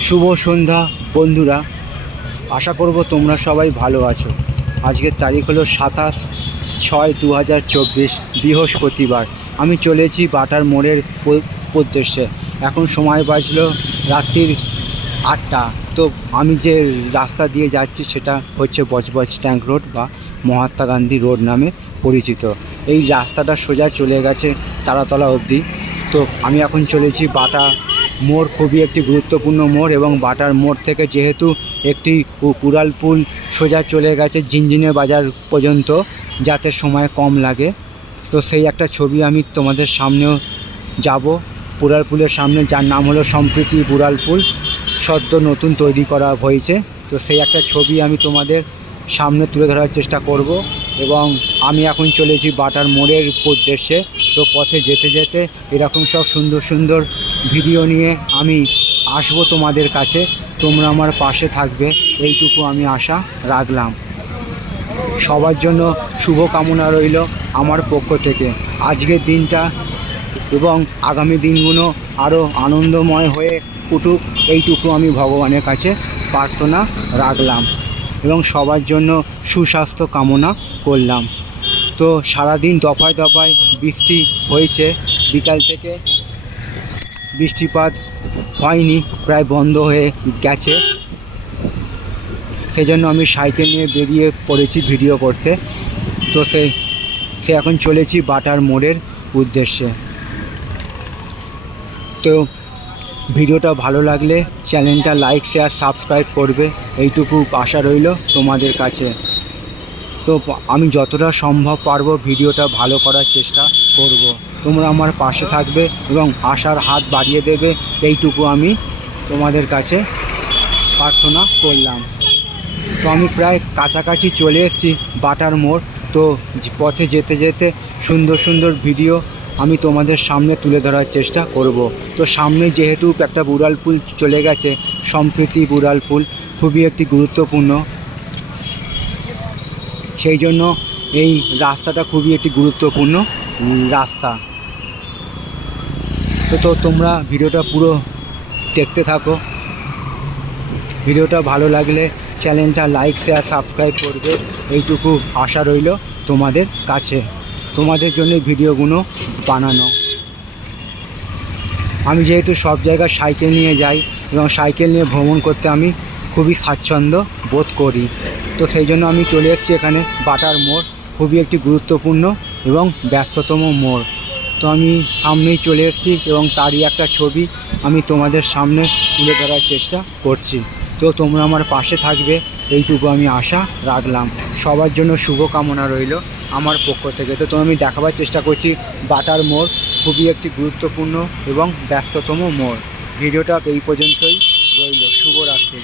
শুভ সন্ধ্যা, বন্ধুরা। আশা করব তোমরা সবাই ভালো আছো। আজকের তারিখ হলো সাতাশ ছয় দু হাজার চব্বিশ, বৃহস্পতিবার। আমি চলেছি বাটার মোড়ের উদ্দেশ্যে। এখন সময় বাজলো রাত্রির আটটা। তো আমি যে রাস্তা দিয়ে যাচ্ছি সেটা হচ্ছে বজবজ ট্যাঙ্ক রোড বা মহাত্মা গান্ধী রোড নামে পরিচিত। এই রাস্তাটা সোজা চলে গেছে তারাতলা অবধি। তো আমি এখন চলেছি বাটা মোড় খুবই একটি গুরুত্বপূর্ণ মোড় এবং বাটার মোড় থেকে যেহেতু একটি উড়াল পুল সোজা চলে গেছে জিনজিনে বাজার পর্যন্ত, যাতে সময় কম লাগে। তো সেই একটা ছবি আমি তোমাদের সামনেও যাব। পুরাল পুলের সামনে, যার নাম হলো সম্প্রীতি পুরাল পুল, সদ্য নতুন তৈরি করা হয়েছে। তো সেই একটা ছবি আমি তোমাদের সামনে তুলে ধরার চেষ্টা করব এবং আমি এখন চলেছি বাটার মোড়ের উদ্দেশ্যে। তো পথে যেতে যেতে এরকম সব সুন্দর সুন্দর ভিডিও নিয়ে আমি আসব তোমাদের কাছে। তোমরা আমার পাশে থাকবে। এইটুকু আমি আশা রাখলাম। সবার জন্য শুভ কামনা রইল আমার পক্ষ থেকে। আজকের দিনটা এবং আগামী দিনগুলো আরও আনন্দময় হয়ে উঠুক, এইটুকু আমি ভগবানের কাছে প্রার্থনা রাখলাম এবং সবার জন্য সুস্বাস্থ্য কামনা করলাম। তো সারাদিন দফায় দফায় বৃষ্টি হয়েছে। বিকাল থেকে বৃষ্টিপাত হয়নি, প্রায় বন্ধ হয়ে গেছে। সেজন্য আমি সাইকেল নিয়ে বেরিয়ে পড়েছি ভিডিও করতে। তো সে সে এখন চলেছি বাটার মোড়ের উদ্দেশ্যে। তো ভিডিওটা ভালো লাগলে চ্যানেলটা লাইক, শেয়ার, সাবস্ক্রাইব করবে। এইটুকু আশা রইল তোমাদের কাছে। তো আমি যতটা সম্ভব পারব ভিডিওটা ভালো করার চেষ্টা করব। তোমরা আমার পাশে থাকবে এবং আশার হাত বাড়িয়ে দেবে। এইটুকু আমি তোমাদের কাছে প্রার্থনা করলাম। তো আমি প্রায় কাছাকাছি চলে এসেছি বাটার মোড়। তো পথে যেতে যেতে সুন্দর সুন্দর ভিডিও আমি তোমাদের সামনে তুলে ধরার চেষ্টা করব। তো সামনে যেহেতু একটা বুড়াল পুল চলে গেছে, সম্প্রীতি বুড়াল পুল খুবই একটি গুরুত্বপূর্ণ সেই জন্য এই রাস্তাটা খুবই একটি গুরুত্বপূর্ণ রাস্তা। তো তো তোমরা ভিডিওটা পুরো দেখতে থাকো। ভিডিওটা ভালো লাগলে চ্যানেলটা লাইক শেয়ার সাবস্ক্রাইব করবে। এইটুকু আশা রইল তোমাদের কাছে। তোমাদের জন্য ভিডিওগুলো বানানো। আমি যেহেতু সব জায়গায় সাইকেল নিয়ে যাই এবং সাইকেল নিয়ে ভ্রমণ করতে আমি খুবই স্বাচ্ছন্দ্য বোধ করি। তো সেই জন্য আমি চলে এসেছি এখানে বাটার মোড়। খুবই একটি গুরুত্বপূর্ণ এবং ব্যস্ততম মোড়। তো আমি সামনেই চলে এসেছি এবং তারই একটা ছবি আমি তোমাদের সামনে তুলে ধরার চেষ্টা করছি। তো তোমরা আমার পাশে থাকবে, এইটুকু আমি আশা রাখলাম। সবার জন্য শুভ কামনা রইল আমার পক্ষ থেকে। তো তো আমি দেখাবার চেষ্টা করছি বাটার মোড়, খুবই একটি গুরুত্বপূর্ণ এবং ব্যস্ততম মোড়। ভিডিওটা এই পর্যন্তই রইল। শুভরাত্রি।